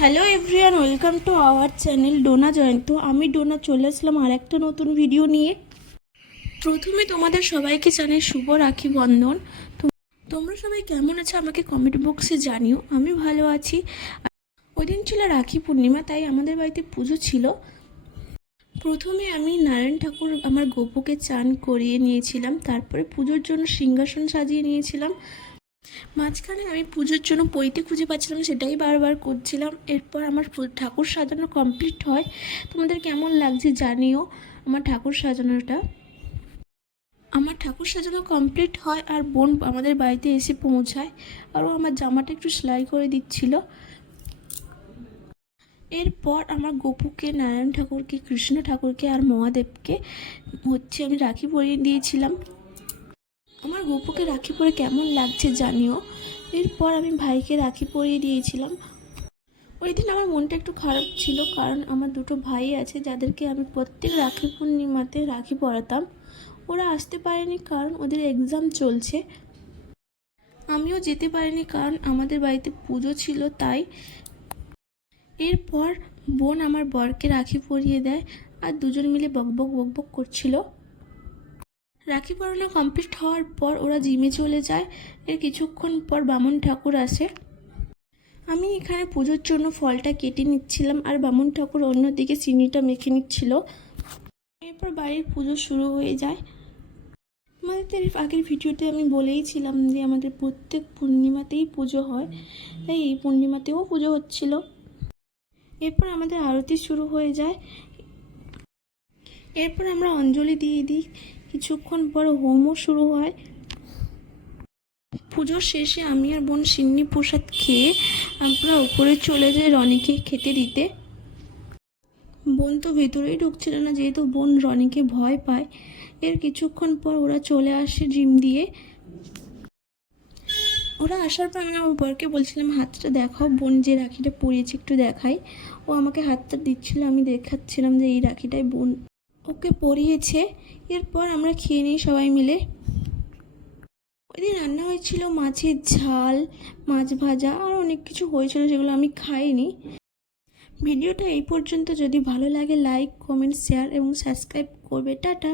Hello everyone, welcome to our channel Dona Jayanta. আমি ডোনা চলে আসলাম আর একটা নতুন ভিডিও নিয়ে। প্রথমে তোমাদের সবাইকে জানাই শুভ রাখি বন্ধন। তোমরা সবাই কেমন আছো আমাকে কমেন্ট বক্সে জানিও। আমি ভালো আছি। ওই দিন ছিল রাখি পূর্ণিমা, তাই আমাদের বাড়িতে পুজো ছিল। প্রথমে আমি নারায়ণ ঠাকুর আমার গোপুকে চান করিয়ে নিয়েছিলাম, তারপরে পুজোর জন্য সিংহাসন সাজিয়ে নিয়েছিলাম। মাঝখানে আমি পুজোর জন্য পৈতে খুঁজে পাচ্ছিলাম, সেটাই বারবার করছিলাম। এরপর আমার ঠাকুর সাজানো কমপ্লিট হয়। তোমাদের কেমন লাগছে জানিও আমার ঠাকুর সাজানোটা। আমার ঠাকুর সাজানো কমপ্লিট হয় আর বোন আমাদের বাড়িতে এসে পৌঁছায়, আরও আমার জামাটা একটু সেলাই করে দিচ্ছিল। এরপর আমার গোপুকে, নারায়ণ ঠাকুরকে, কৃষ্ণ ঠাকুরকে আর মহাদেবকে আমি রাখি পরিয়ে দিয়েছিলাম। আমার গোপুকে রাখি পরে কেমন লাগছে জানিও। এরপর আমি ভাইকে রাখি পরিয়ে দিয়েছিলাম। ওই দিন আমার মনটা একটু খারাপ ছিল, কারণ আমার দুটো ভাই আছে যাদেরকে আমি প্রত্যেক রাখি পূর্ণিমাতে রাখি পরাতাম। ওরা আসতে পারেনি কারণ ওদের এক্সাম চলছে। আমিও যেতে পারিনি কারণ আমাদের বাড়িতে পুজো ছিল, তাই। এরপর বোন আমার বরকে রাখি পরিয়ে দেয় আর দুজন মিলে বকবক বকবক করছিল। রাখি পরানো কমপ্লিট হওয়ার পর ওরা জিমে চলে যায়। এর কিছুক্ষণ পর বামুন ঠাকুর আসে। আমি এখানে পুজোর জন্য ফলটা কেটে নিচ্ছিলাম আর বামুন ঠাকুর অন্যদিকে চিনিটা মেখে নিচ্ছিল। এরপর বাড়ির পুজো শুরু হয়ে যায়। আমাদের আগের ভিডিওতে আমি বলেইছিলাম যে আমাদের প্রত্যেক পূর্ণিমাতেই পুজো হয়, তাই এই পূর্ণিমাতেও পুজো হচ্ছিল। এরপর আমাদের আরতি শুরু হয়ে যায়। এরপর আমরা অঞ্জলি দিয়ে দিই। কিছুক্ষণ পর হোমও শুরু হয়। পুজোর শেষে আমি আর বোন সিন্নি প্রসাদ খেয়ে আমরা উপরে চলে যাই রনিকে খেতে দিতে। বোন তো ভেতরেই ঢুকছিল না, যেহেতু বোন রনিকে ভয় পায়। এর কিছুক্ষণ পর ওরা চলে আসে জিম দিয়ে। ওরা আসার পর আমি আমার বরকে বলছিলাম হাতটা দেখাও, বোন যে রাখিটা পরিয়েছে একটু দেখাই। ও আমাকে হাতটা দিচ্ছিল, আমি দেখাচ্ছিলাম যে এই রাখিটাই বোন ওকে পরিয়েছে। এরপর আমরা খেয়ে নিই সবাই মিলে। ওই দিন রান্না হয়েছিল মাছের ঝাল, মাছ ভাজা আর অনেক কিছু হয়েছিল, সেগুলো আমি খাইনি। ভিডিওটা এই পর্যন্ত। যদি ভালো লাগে লাইক, কমেন্ট, শেয়ার এবং সাবস্ক্রাইব করবে। টাটা।